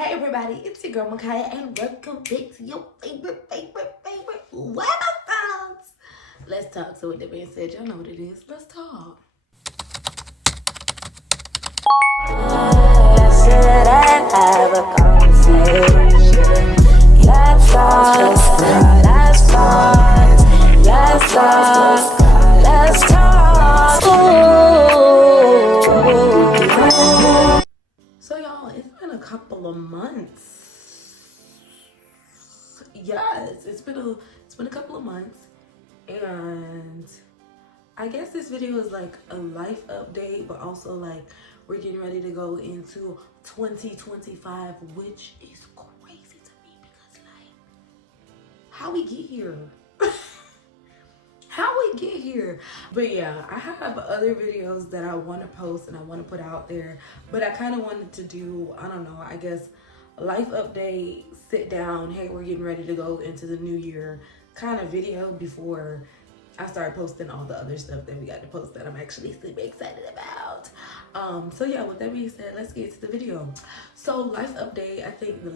Hey everybody, it's your girl Kaale and welcome back to your favorite weather thoughts. Let's talk. So with that being said, y'all know what it is. Let's talk. Let's sit and have a conversation. Let's talk. Let's talk. Let's talk. Let's talk. So y'all, it's been a couple of months. Yes, it's been a couple of months, and I guess this video is like a life update, but also like we're getting ready to go into 2025, which is crazy to me because like how we get here. How we get here. But yeah, I have other videos that I want to post and I want to put out there, but I kind of wanted to do, I don't know, I guess a life update, sit down, hey, we're getting ready to go into the new year kind of video before I start posting all the other stuff that we got to post that I'm actually super excited about. So yeah, with that being said, let's get to the video. So life update, I think the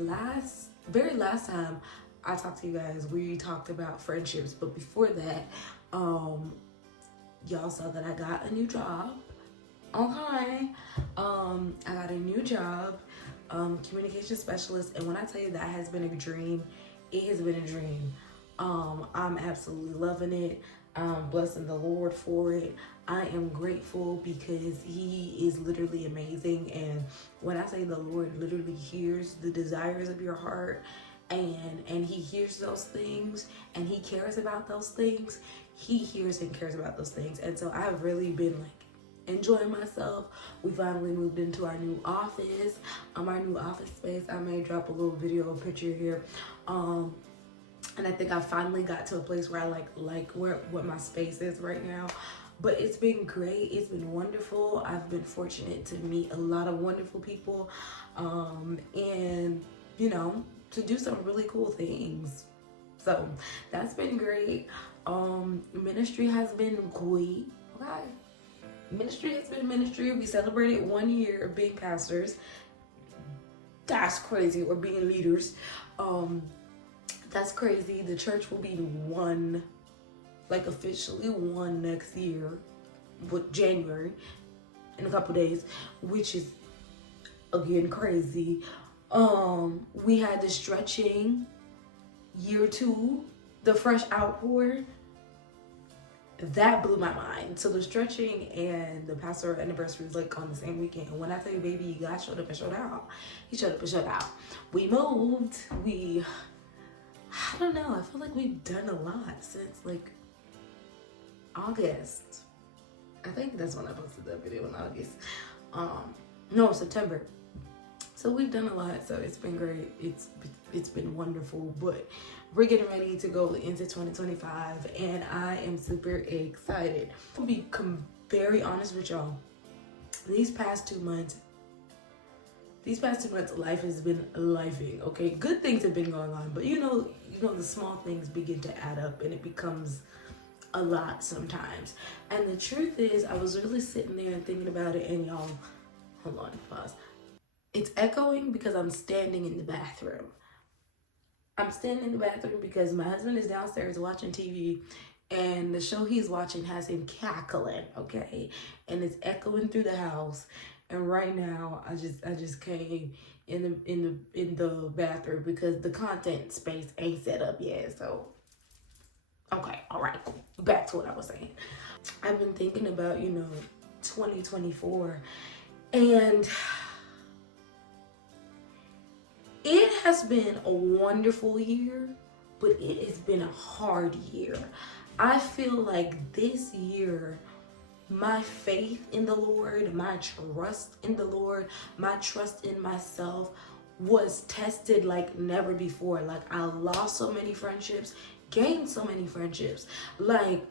very last time I talked to you guys, we talked about friendships, but before that, y'all saw that I got a new job. Okay. I got a new job, communication specialist, and when I tell you that has been a dream, it has been a dream. I'm absolutely loving it. I'm blessing the Lord for it. I am grateful because He is literally amazing, and when I say the Lord literally hears the desires of your heart, and He hears those things, and He cares about those things. He hears and cares about those things. And so I've really been like enjoying myself. We finally moved into our new office, our new office space. I may drop a little video or picture here. And I think I finally got to a place where I like what my space is right now. But it's been great. It's been wonderful. I've been fortunate to meet a lot of wonderful people, and you know, to do some really cool things. So that's been great. Ministry has been great. Okay. Ministry has been ministry. We celebrated 1 year of being pastors. That's crazy. Or being leaders. That's crazy. The church will be one, like officially one next year, with January, in a couple days, which is again crazy. We had the stretching year 2, the fresh outpour. That blew my mind. So the stretching and the pastor anniversary was like on the same weekend. And when I tell you, baby, God showed up and showed out. He showed up and showed out. We moved. I don't know. I feel like we've done a lot since like August. I think that's when I posted that video, in August. No, September. So we've done a lot, so it's been great. It's been wonderful, but we're getting ready to go into 2025, and I am super excited. I'll be very honest with y'all. These past 2 months, life has been lifing. Okay, good things have been going on, but you know, the small things begin to add up, and it becomes a lot sometimes. And the truth is, I was really sitting there and thinking about it, and y'all, hold on, pause. It's echoing because I'm standing in the bathroom. I'm standing in the bathroom because my husband is downstairs watching TV, and the show he's watching has him cackling, okay? And it's echoing through the house. And right now, I just came in the bathroom because the content space ain't set up yet. So, okay, all right, back to what I was saying. I've been thinking about 2024, and it has been a wonderful year, but it has been a hard year. I feel like this year, my faith in the Lord, my trust in the Lord, my trust in myself was tested like never before. Like I lost so many friendships, gained so many friendships, like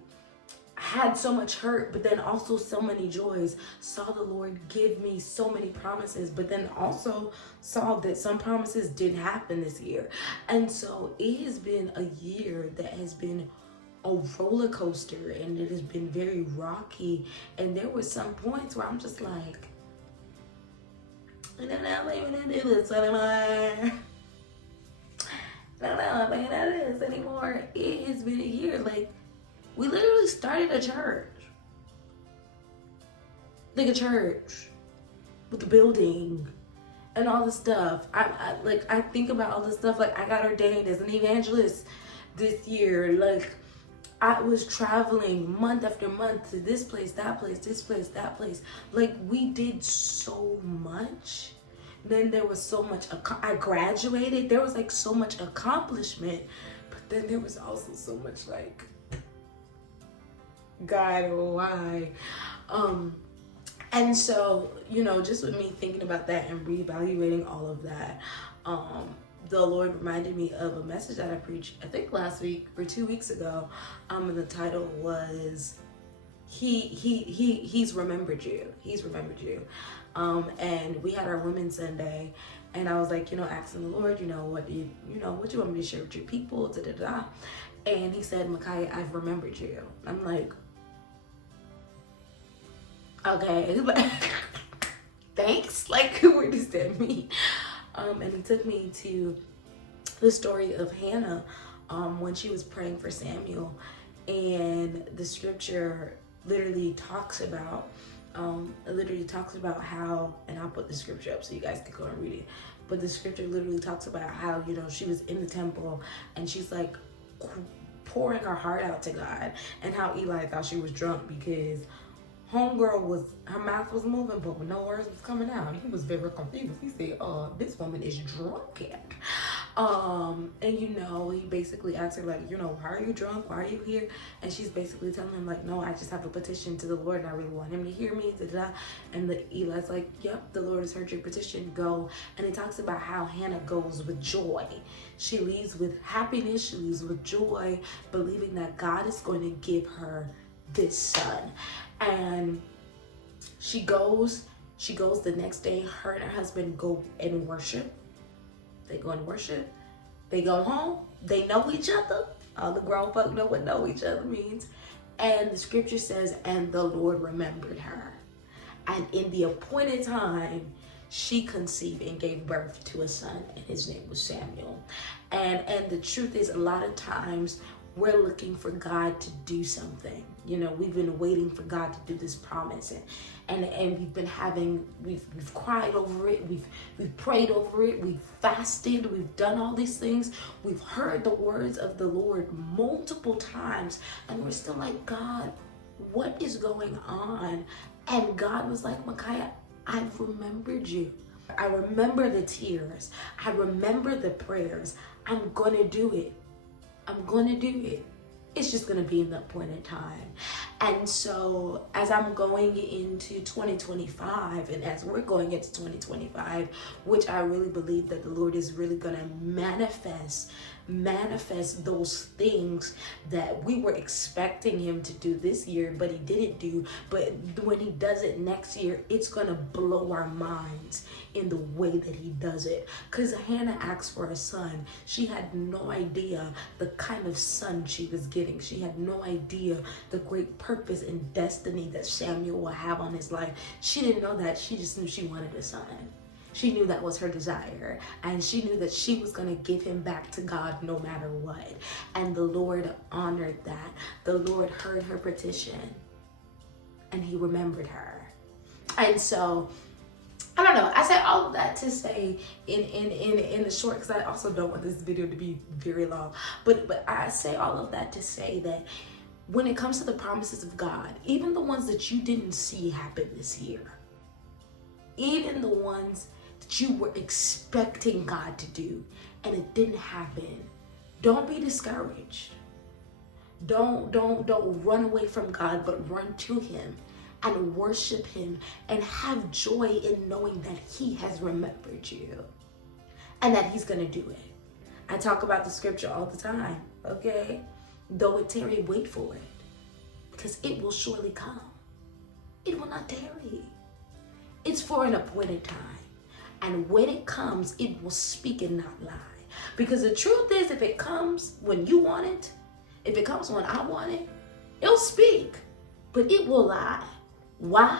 had so much hurt, but then also so many joys. Saw the Lord give me so many promises, but then also saw that some promises didn't happen this year. And so it has been a year that has been a roller coaster, and it has been very rocky. And there were some points where I'm just like, And I'm not even gonna do this anymore. No, I'm not gonna do this anymore. It has been a year. Like, we literally started a church. Like a church. With the building. And all the stuff. I think about all the stuff. Like, I got ordained as an evangelist this year. Like, I was traveling month after month to this place, that place, this place, that place. Like, we did so much. Then there was so much, I graduated. There was like so much accomplishment. But then there was also so much like, God, why? And so, you know, just with me thinking about that and reevaluating all of that, the Lord reminded me of a message that I preached, I think last week or 2 weeks ago. And the title was, He's remembered you. He's remembered you. And we had our Women's Sunday, and I was like, you know, asking the Lord, what do what you want me to share with your people, da da da. And he said, Micaiah, I've remembered you. I'm like, okay, thanks. Like, what does that mean? And he took me to the story of Hanna, when she was praying for Samuel, and the scripture literally talks about how, and I'll put the scripture up so you guys can go and read it. But the scripture literally talks about how, she was in the temple and she's like pouring her heart out to God, and how Eli thought she was drunk because homegirl her mouth was moving, but no words was coming out. He was very confused. He said, this woman is drunk. And he basically asked her, like, why are you drunk? Why are you here? And she's basically telling him, like, no, I just have a petition to the Lord and I really want him to hear me. Da-da. And Eli's like, yep, the Lord has heard your petition. Go. And it talks about how Hannah goes with joy. She leaves with happiness. She leaves with joy, believing that God is going to give her this son. And she goes the next day. Her and her husband go and worship. They go and worship. They go home. They know each other. All the grown folk know what know each other means. And the scripture says, and the Lord remembered her. And in the appointed time, she conceived and gave birth to a son, and his name was Samuel. And the truth is, a lot of times we're looking for God to do something. We've been waiting for God to do this promise, and we've cried over it, we've prayed over it, we've fasted, we've done all these things, we've heard the words of the Lord multiple times, and we're still like, God, what is going on? And God was like, Micaiah, I've remembered you. I remember the tears. I remember the prayers. I'm gonna do it. I'm gonna do it. It's just gonna be in the appointed time. And so as I'm going into 2025, and as we're going into 2025, which I really believe that the Lord is really gonna manifest those things that we were expecting him to do this year, but he didn't do. But when he does it next year, it's gonna blow our minds in the way that he does it. Because Hannah asked for a son. She had no idea the kind of son she was getting. She had no idea the great purpose and destiny that Samuel will have on his life. She didn't know that. She just knew she wanted a son. She knew that was her desire, and she knew that she was going to give him back to God no matter what. And the Lord honored that. The Lord heard her petition, and he remembered her. And so, I don't know. I said all of that to say in the short, because I also don't want this video to be very long. But I say all of that to say that when it comes to the promises of God, even the ones that you didn't see happen this year, even the ones that you were expecting God to do and it didn't happen, don't be discouraged. Don't run away from God, but run to him and worship him and have joy in knowing that he has remembered you and that he's gonna do it. I talk about the scripture all the time, okay? Though it tarry, wait for it, because it will surely come. It will not tarry. It's for an appointed time. And when it comes, it will speak and not lie. Because the truth is, if it comes when you want it, if it comes when I want it, it'll speak, but it will lie. Why?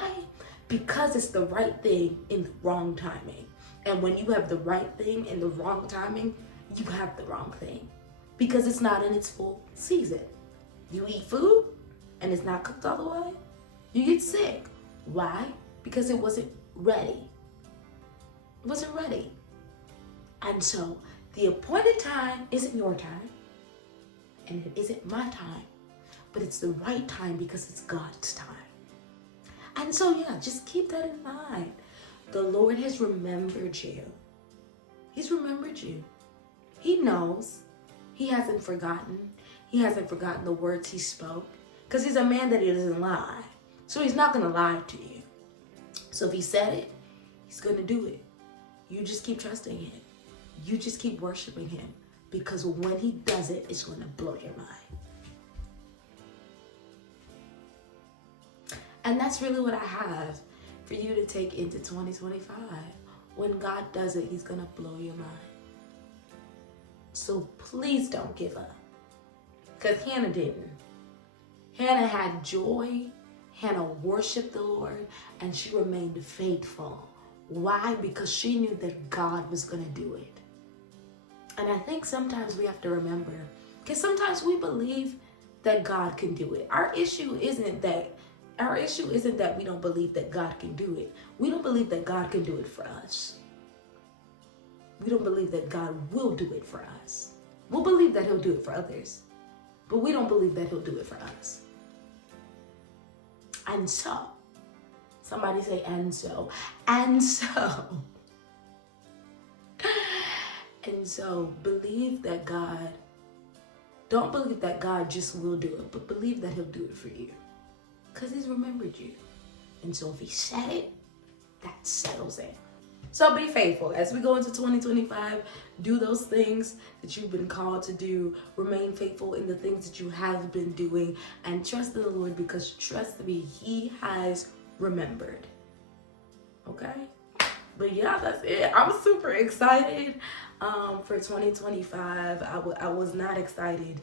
Because it's the right thing in the wrong timing. And when you have the right thing in the wrong timing, you have the wrong thing because it's not in its full season. You eat food and it's not cooked all the way, you get sick. Why? Because it wasn't ready. It wasn't ready. And so the appointed time isn't your time, and it isn't my time, but it's the right time because it's God's time. And so, yeah, just keep that in mind. The Lord has remembered you. He's remembered you. He knows. He hasn't forgotten. He hasn't forgotten the words he spoke, because he's a man that he doesn't lie. So he's not going to lie to you. So if he said it, he's going to do it. You just keep trusting him. You just keep worshiping him, because when he does it, it's going to blow your mind. And that's really what I have for you to take into 2025. When God does it, he's going to blow your mind. So please don't give up. Because Hannah didn't. Hannah had joy. Hannah worshiped the Lord, and she remained faithful. Why? Because she knew that God was going to do it. And I think sometimes we have to remember, because sometimes we believe that God can do it. Our issue isn't that we don't believe that God can do it. We don't believe that God can do it for us. We don't believe that God will do it for us. We'll believe that he'll do it for others, but we don't believe that he'll do it for us. And so, somebody say, and so. And so, believe that God, don't believe that God just will do it, but believe that he'll do it for you. Because he's remembered you. And so if he said it, that settles it. So be faithful. As we go into 2025, do those things that you've been called to do. Remain faithful in the things that you have been doing. And trust in the Lord, because trust me, he has remembered. Okay? But yeah, that's it. I'm super excited for 2025. I was not excited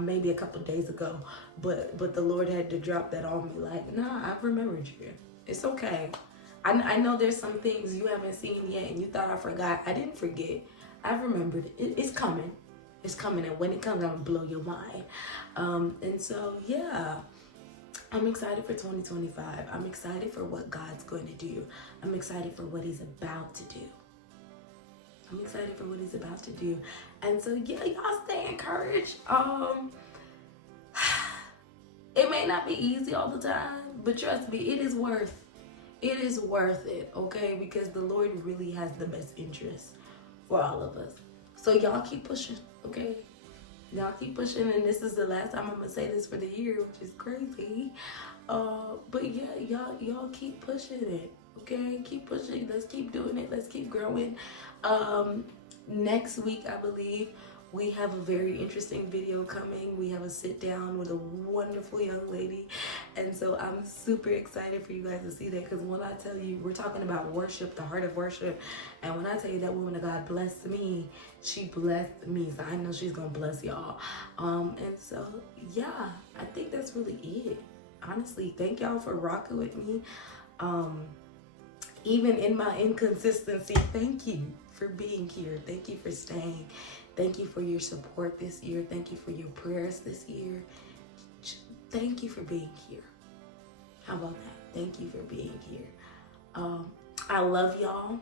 maybe a couple of days ago, but the Lord had to drop that on me. Like, nah, I've remembered you. It's okay. I know there's some things you haven't seen yet and you thought I forgot. I didn't forget. I've remembered it. It's coming. It's coming, and when it comes, I'm gonna blow your mind. And so, yeah, I'm excited for 2025. I'm excited for what God's going to do. I'm excited for what he's about to do. I'm excited for what he's about to do. And so, yeah, y'all stay encouraged. It may not be easy all the time, but trust me, it is worth it, okay? Because the Lord really has the best interest for all of us. So y'all keep pushing, okay? Y'all keep pushing, and this is the last time I'm gonna say this for the year, which is crazy. But yeah, y'all keep pushing it, okay? Keep pushing. Let's keep doing it. Let's keep growing. Next week, I believe, we have a very interesting video coming. We have a sit down with a wonderful young lady. And so I'm super excited for you guys to see that, because when I tell you, we're talking about worship, the heart of worship. And when I tell you that woman of God blessed me, she blessed me. So I know she's going to bless y'all. And so, yeah, I think that's really it. Honestly, thank y'all for rocking with me. Even in my inconsistency, thank you for being here. Thank you for staying. Thank you for your support this year. Thank you for your prayers this year. Thank you for being here. How about that? Thank you for being here. I love y'all.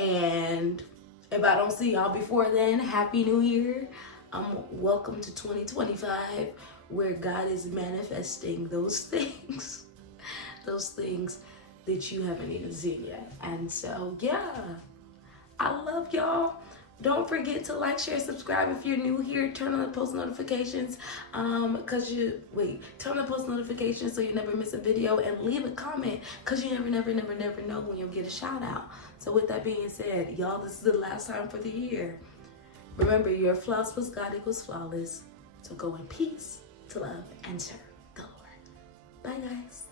And if I don't see y'all before then, Happy New Year. Welcome to 2025, where God is manifesting those things. Those things that you haven't even seen yet. And so, yeah, I love y'all. Don't forget to like, share, subscribe if you're new here. Turn on the post notifications, turn on the post notifications so you never miss a video, and leave a comment, because you never know when you'll get a shout out. So with that being said, y'all, this is the last time for the year. Remember, you're flawless plus God equals flawless. So go in peace, to love, and serve the Lord. Bye, guys.